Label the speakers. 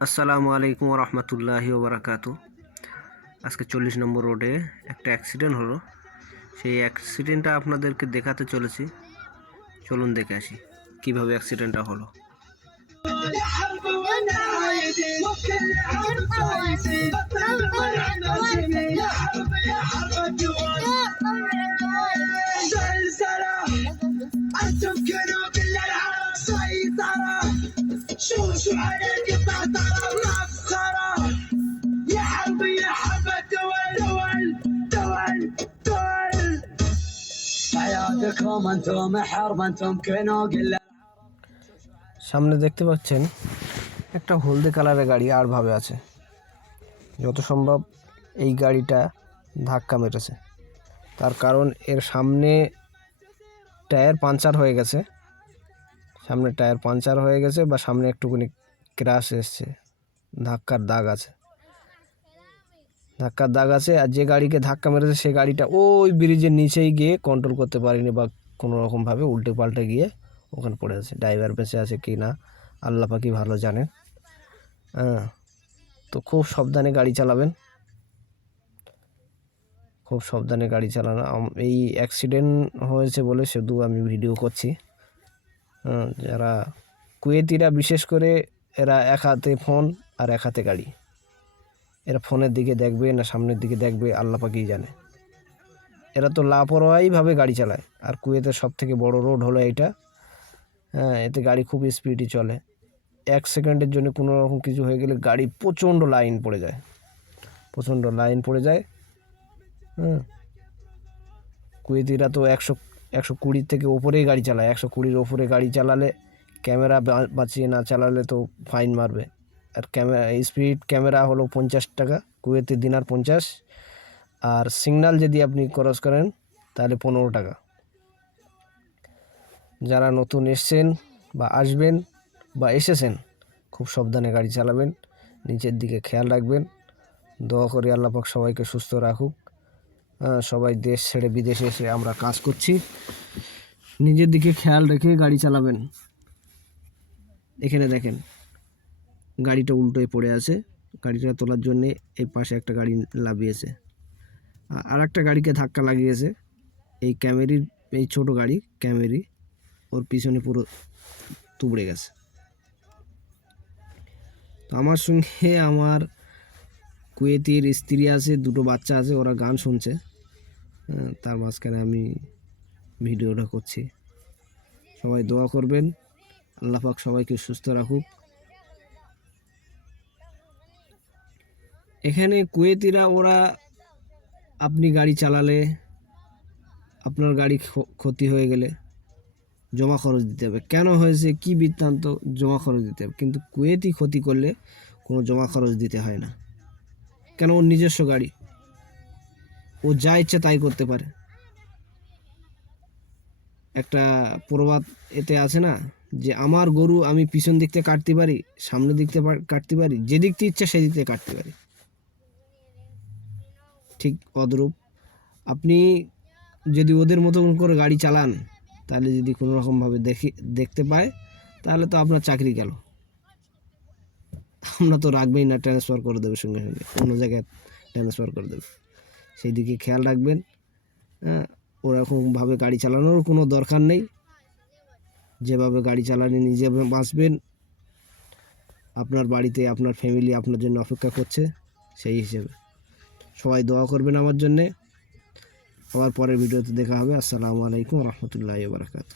Speaker 1: আসসালামু আলাইকুম রহমতুল্লাহি ওবরাকাতু আজকে চল্লিশ নম্বর রোডে একটা অ্যাক্সিডেন্ট হলো সেই অ্যাক্সিডেন্টটা আপনাদেরকে দেখাতে চলেছি চলুন দেখে আসি কিভাবে অ্যাক্সিডেন্টটা হলো
Speaker 2: الحرب والنعايدي وكل
Speaker 1: সামনে দেখতে পাচ্ছেন একটা হলদে কালারের গাড়ি আর ভাবে আছে। যত সম্ভব এই গাড়িটা ধাক্কা মেরেছে। তার কারণ এর সামনে টায়ার পাঞ্চার হয়ে গেছে। সামনে টায়ার পাঞ্চার হয়ে গেছে বা সামনে একটুখানি ক্রাশ এসছে। ধাক্কার দাগ আছে। ধাক্কার দাগ আছে আর যে গাড়িকে ধাক্কা মেরেছে সে গাড়িটা ওই ব্রিজের নিচেই গিয়ে কন্ট্রোল করতে পারেনি বা কোনো রকমভাবে উল্টে পাল্টে গিয়ে ওখানে পড়ে আছে। ড্রাইভার বেঁচে আছে কি না আল্লাহ পাকি ভালো জানে হ্যাঁ তো খুব সাবধানে গাড়ি চালাবেন। খুব সাবধানে গাড়ি চালানো। এই অ্যাক্সিডেন্ট হয়েছে বলে শুধু আমি ভিডিও করছি। হ্যাঁ, যারা কুয়েতিরা বিশেষ করে এরা এক হাতে ফোন আর এক হাতে গাড়ি। এরা ফোনের দিকে দেখবে না সামনের দিকে দেখবে, আল্লাহ পাকিই জানে। এরা তো লাপরোয়াহিভাবে গাড়ি চালায়। আর কুয়েতের সব থেকে বড় রোড হলো এইটা। হ্যাঁ এতে গাড়ি খুব স্পিডই চলে। এক সেকেন্ডের জন্য কোনো রকম কিছু হয়ে গেলে গাড়ি প্রচণ্ড লাইন পড়ে যায়। প্রচণ্ড লাইন পড়ে যায়। হ্যাঁ কুয়েতিরা তো একশো একশো কুড়ির থেকে ওপরেই গাড়ি চালায়। একশো কুড়ির ওপরে গাড়ি চালালে ক্যামেরা বাঁচিয়ে না চালালে তো ফাইন মারবে। আর ক্যামেরা স্পিড ক্যামেরা হলো পঞ্চাশ টাকা কুয়েতের দিনার পঞ্চাশ। আর সিগন্যাল যদি আপনি ক্রস করেন তাহলে পনেরো টাকা। যারা নতুন এসছেন বা আসবেন বা এসেছেন খুব সাবধানে গাড়ি চালাবেন নিচের দিকে খেয়াল রাখবেন। দোয়া করি আল্লাপাক সবাইকে সুস্থ রাখুক। হ্যাঁ, সবাই দেশ ছেড়ে বিদেশে এসে আমরা কাজ করছি। নিজের দিকে খেয়াল রেখে গাড়ি চালাবেন। এখানে দেখেন। গাড়িটা উল্টোয় পড়ে আছে। গাড়িটা তোলার জন্যে এই পাশে একটা গাড়ি লাভিয়েছে আর একটা গাড়িকে ধাক্কা লাগিয়েছে। এই ক্যামেরির, এই ছোট গাড়ি, ক্যামেরি, ওর পিছনে পুরো তুবড়ে গেছে। তো আমার সঙ্গে আমার কুয়েতির স্ত্রী আছে, দুটো বাচ্চা আছে, ওরা গান শুনছে। তার মাঝখানে আমি ভিডিওটা করছি। সবাই দোয়া করবেন। আল্লাহ পাক সবাইকে সুস্থ রাখুক। এখানে কুয়েতিরা, ওরা আপনি গাড়ি চালালে আপনার গাড়ি ক্ষতি হয়ে গেলে জমা খরচ দিতে হবে। কেন হয়েছে? কি বৃত্তান্ত? জমা খরচ দিতে হবে। কিন্তু কুয়েতি ক্ষতি করলে কোনো জমা খরচ দিতে হয় না। কেন? ওর নিজস্ব গাড়ি। ও যা ইচ্ছে তাই করতে পারে। একটা প্রবাদ এতে আছে না যে, আমার গরু আমি পিছন দিক থেকে কাটতে পারি, সামনের দিক থেকে কাটতে পারি যে দিক থেকে ইচ্ছা সেদিক থেকে কাটতে পারি। ঠিক অদরূপ। আপনি যদি ওদের মতো করে গাড়ি চালান, তাহলে যদি কোনো রকমভাবে দেখি, দেখতে পায়, তাহলে তো আপনার চাকরি গেল। আমরা তো রাখবেই না ট্রান্সফার করে দেবে সঙ্গে সঙ্গে। অন্য জায়গায় ট্রান্সফার করে দেবে। সেই দিকে খেয়াল রাখবেন। হ্যাঁ ওরকমভাবে গাড়ি চালানোর কোনো দরকার নেই। যেভাবে গাড়ি চালালে নিজে বাঁচবেন। আপনার বাড়িতে, আপনার ফ্যামিলি আপনার জন্য অপেক্ষা করছে, সেই হিসেবে। সবাই দোয়া করবেন আমার জন্যে। আবার পরের ভিডিওতে দেখা হবে। আসসালামু আলাইকুম রহমতুল্লাহ বারকাত